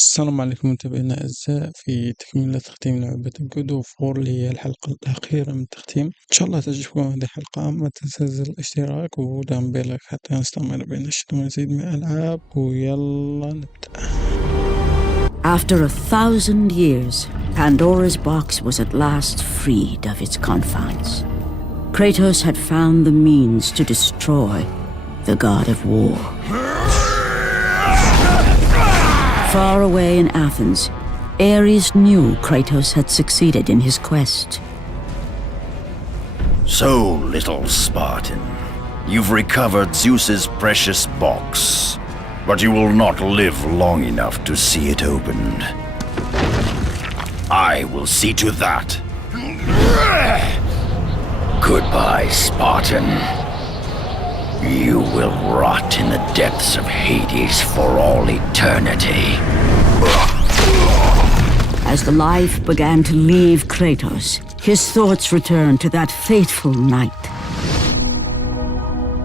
السلام عليكم متابعينا الأعزاء في تكملة تختيم لعبة God of War اللي هي الحلقة الأخيرة من التختيم. إن شاء الله تعجبكم هذه الحلقة. ما تنسى الاشتراك ودعم بالك حتى نستمر بنشر مزيد من الألعاب ويلا نبدأ. After 1,000 years, Pandora's box was at last freed of its confines. Kratos had found the means to destroy the god of war. Far away in Athens, Ares knew Kratos had succeeded in his quest. So, little Spartan, you've recovered Zeus's precious box, but you will not live long enough to see it opened. I will see to that. Goodbye, Spartan. You will rot in the depths of Hades for all eternity. As the life began to leave Kratos, his thoughts returned to that fateful night.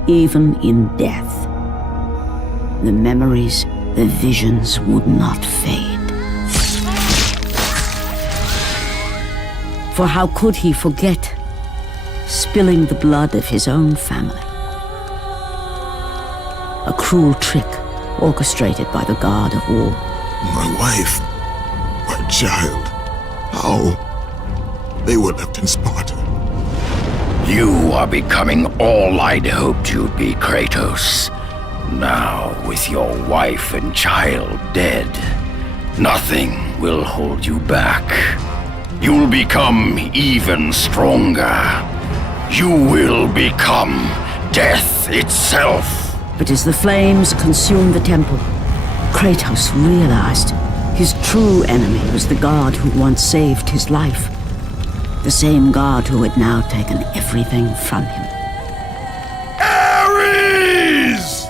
Even in death, the memories, the visions would not fade. For how could he forget spilling the blood of his own family? A cruel trick orchestrated by the god of war. My wife, my child, how? They were left in Sparta. You are becoming all I'd hoped you'd be, Kratos. Now, with your wife and child dead, nothing will hold you back. You'll become even stronger. You will become death itself. But as the flames consumed the temple, Kratos realized his true enemy was the god who once saved his life. The same god who had now taken everything from him. Ares!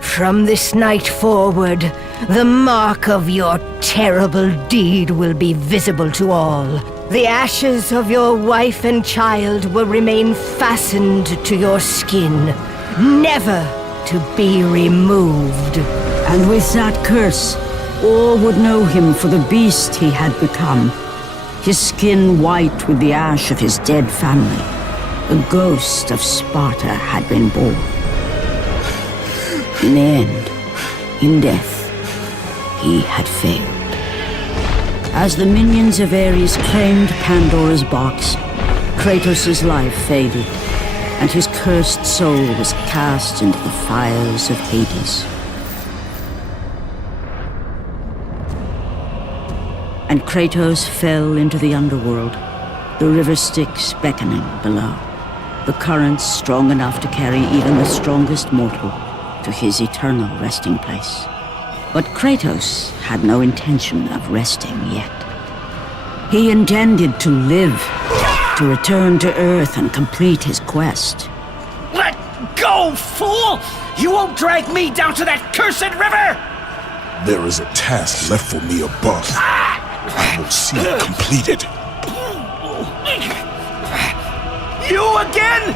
From this night forward, the mark of your terrible deed will be visible to all. The ashes of your wife and child will remain fastened to your skin, never to be removed. And with that curse, all would know him for the beast he had become. His skin white with the ash of his dead family. The ghost of Sparta had been born. In the end, in death, he had failed. As the minions of Ares claimed Pandora's box, Kratos' life faded, and his cursed soul was cast into the fires of Hades. And Kratos fell into the underworld, the river Styx beckoning below, the currents strong enough to carry even the strongest mortal to his eternal resting place. But Kratos had no intention of resting yet. He intended to live, to return to Earth and complete his quest. Let go, fool! You won't drag me down to that cursed river! There is a task left for me above. I will see it completed. You again?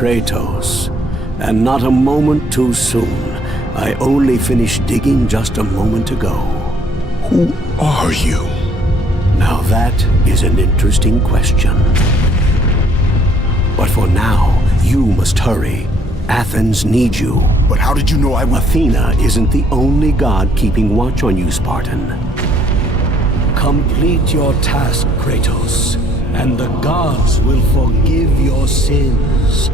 Kratos, and not a moment too soon. I only finished digging just a moment ago. Who are you? Now that is an interesting question. But for now, you must hurry. Athens needs you. But how did you know I was... Athena isn't the only god keeping watch on you, Spartan. Complete your task, Kratos, and the gods will forgive your sins.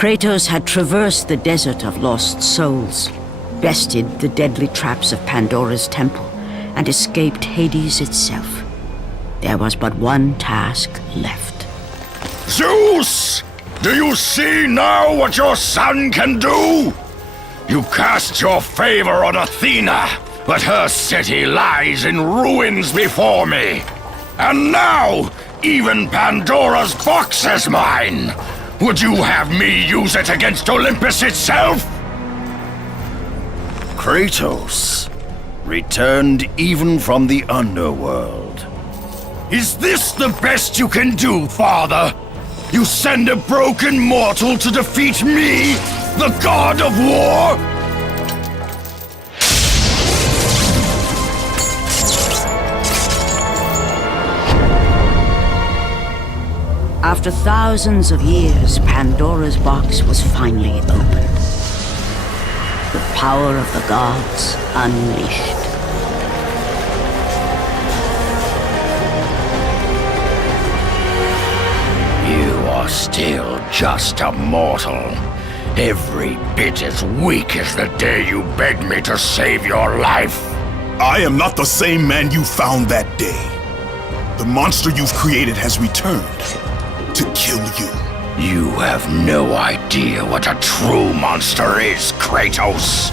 Kratos had traversed the desert of lost souls, bested the deadly traps of Pandora's temple, and escaped Hades itself. There was but one task left. Zeus! Do you see now what your son can do? You cast your favor on Athena, but her city lies in ruins before me. And now, even Pandora's box is mine! Would you have me use it against Olympus itself? Kratos, returned even from the underworld. Is this the best you can do, Father? You send a broken mortal to defeat me, the god of war? After thousands of years, Pandora's box was finally opened. The power of the gods unleashed. You are still just a mortal. Every bit as weak as the day you begged me to save your life. I am not the same man you found that day. The monster you've created has returned to kill you. You have no idea what a true monster is, Kratos.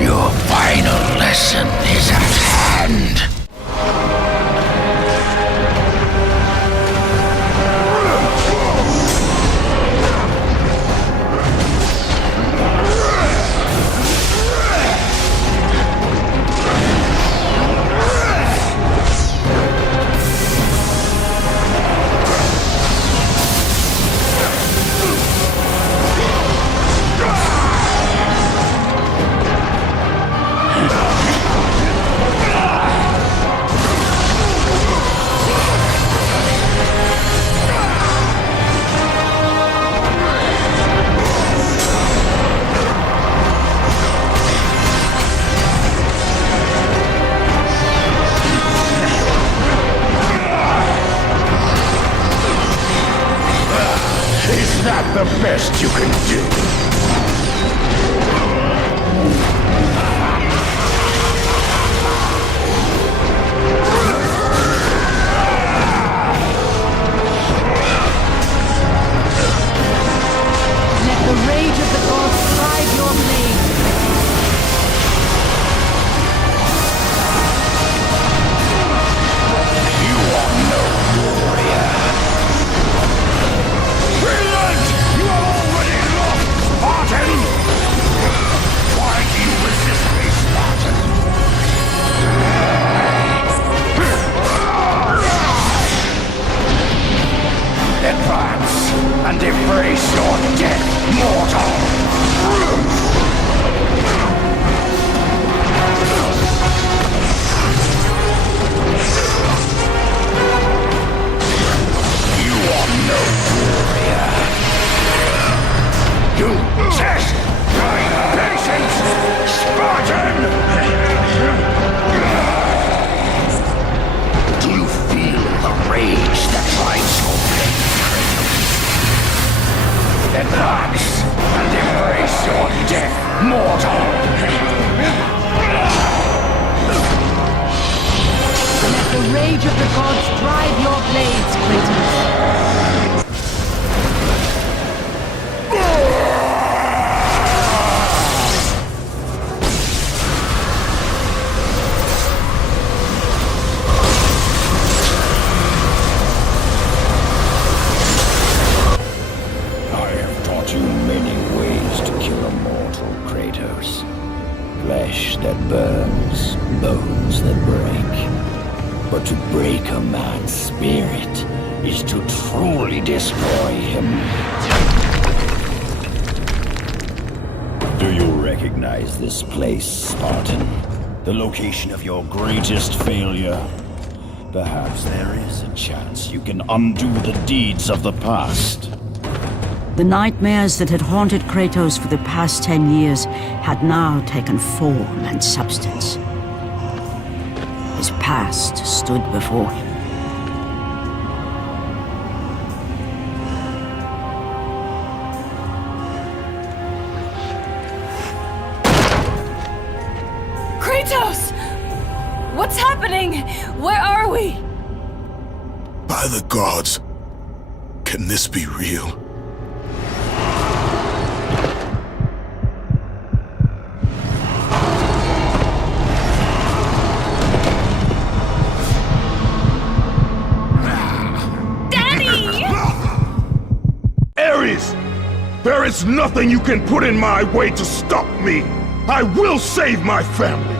Your final lesson is at hand. The best you can do. Let the rage of the gods drive your blade. You are no warrior. Brilliant! You are already lost, Spartan! Why do you resist me, Spartan? Advance and embrace your death, mortal! You are no warrior. You test my patience, Spartan! Do you feel the rage that drives your veins, Kratos? Advance and embrace your death, mortal! Let the rage of the gods drive your blades, Kratos. I have taught you many ways to kill a mortal, Kratos. Flesh that burns, bones that break. But to break a man's spirit is to truly destroy him. Do you recognize this place, Spartan? The location of your greatest failure? Perhaps there is a chance you can undo the deeds of the past. The nightmares that had haunted Kratos for the past 10 years had now taken form and substance. His past stood before him. Kratos! What's happening? Where are we? By the gods, can this be real? There's nothing you can put in my way to stop me. I will save my family.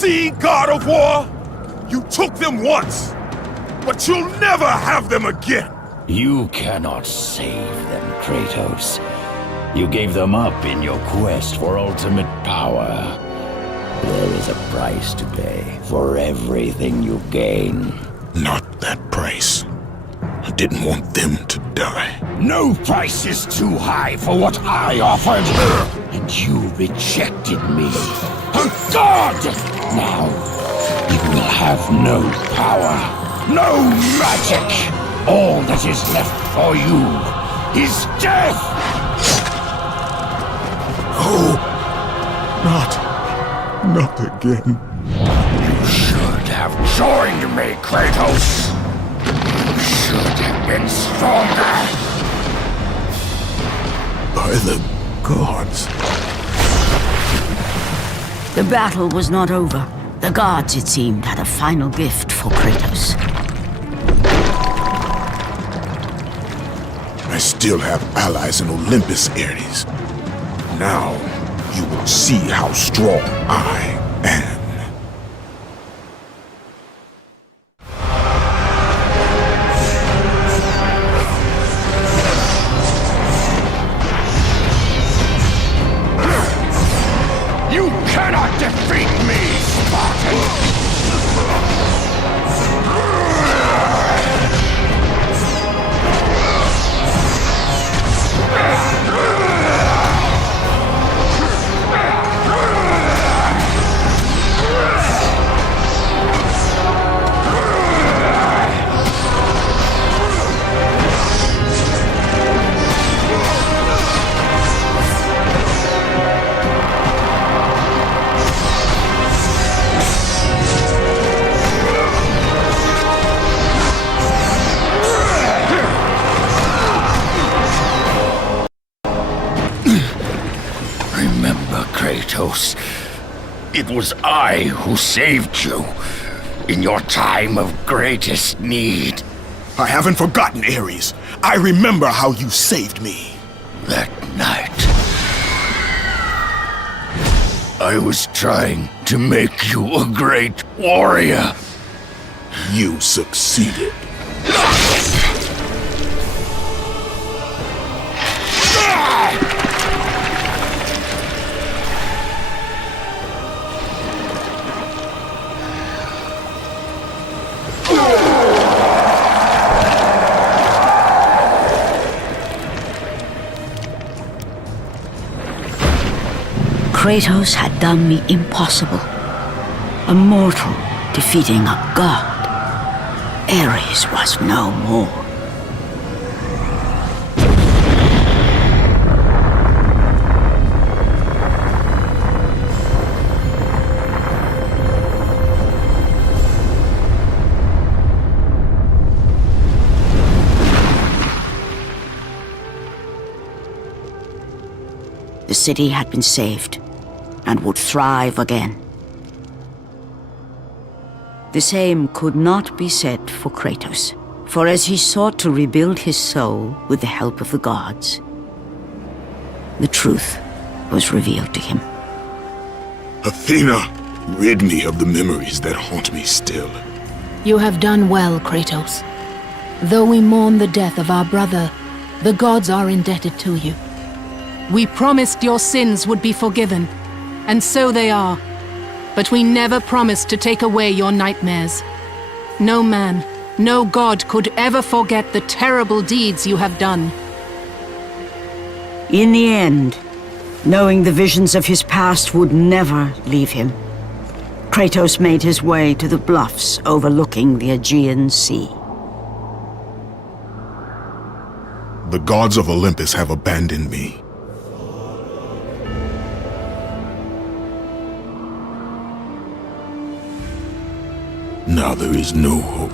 see, God of War? You took them once, but you'll never have them again! You cannot save them, Kratos. You gave them up in your quest for ultimate power. There is a price to pay for everything you gain. Not that price. I didn't want them to die. No price is too high for what I offered, and you rejected me. A god! Now, you will have no power, no magic. All that is left for you is death! Oh, not again. You should have joined me, Kratos. You should have been stronger. By the gods. The battle was not over. The gods, it seemed, had a final gift for Kratos. I still have allies in Olympus, Ares. Now, you will see how strong I am. You cannot defeat me, Spartan! Kratos, it was I who saved you in your time of greatest need. I haven't forgotten, Ares. I remember how you saved me. That night, I was trying to make you a great warrior. You succeeded. Kratos had done the impossible. A mortal defeating a god. Ares was no more. The city had been saved and would thrive again. The same could not be said for Kratos, for as he sought to rebuild his soul with the help of the gods, the truth was revealed to him. Athena, rid me of the memories that haunt me still. You have done well, Kratos. Though we mourn the death of our brother, the gods are indebted to you. We promised your sins would be forgiven, and so they are. But we never promised to take away your nightmares. No man, no god could ever forget the terrible deeds you have done. In the end, knowing the visions of his past would never leave him, Kratos made his way to the bluffs overlooking the Aegean Sea. The gods of Olympus have abandoned me. Now there is no hope.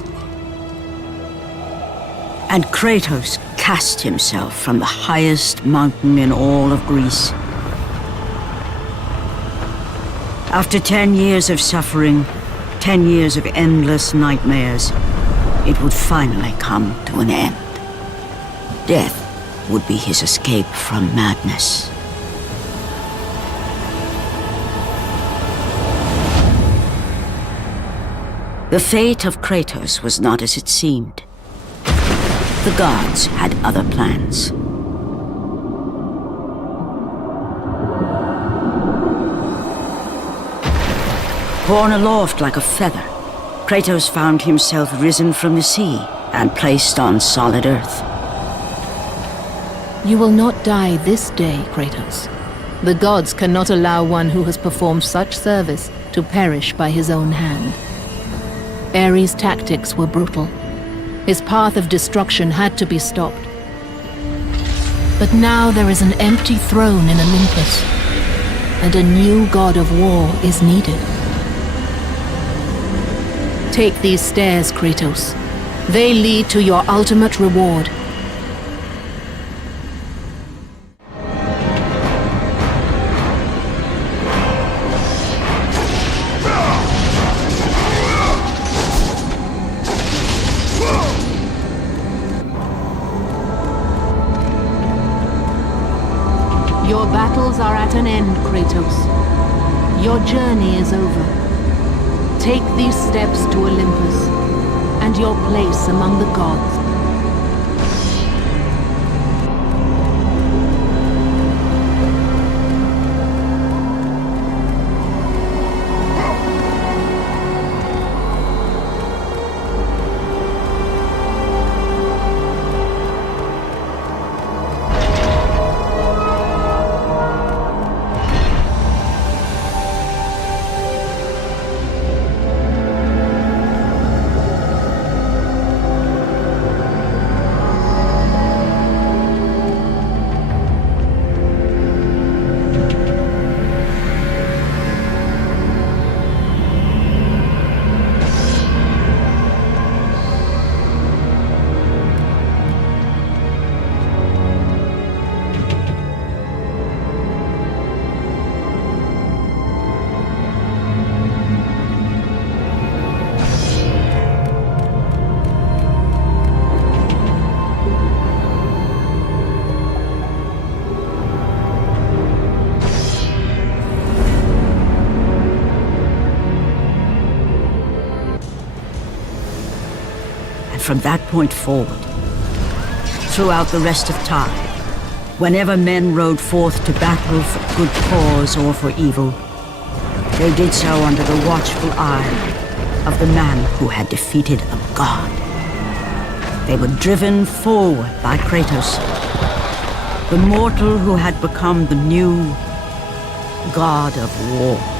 And Kratos cast himself from the highest mountain in all of Greece. After 10 years of suffering, 10 years of endless nightmares, it would finally come to an end. Death would be his escape from madness. The fate of Kratos was not as it seemed. The gods had other plans. Borne aloft like a feather, Kratos found himself risen from the sea and placed on solid earth. You will not die this day, Kratos. The gods cannot allow one who has performed such service to perish by his own hand. Ares' tactics were brutal. His path of destruction had to be stopped. But now there is an empty throne in Olympus, and a new god of war is needed. Take these stairs, Kratos. They lead to your ultimate reward. Your battles are at an end, Kratos. Your journey is over. Take these steps to Olympus, and your place among the gods. From that point forward, throughout the rest of time, whenever men rode forth to battle for good cause or for evil, they did so under the watchful eye of the man who had defeated a god. They were driven forward by Kratos, the mortal who had become the new god of war.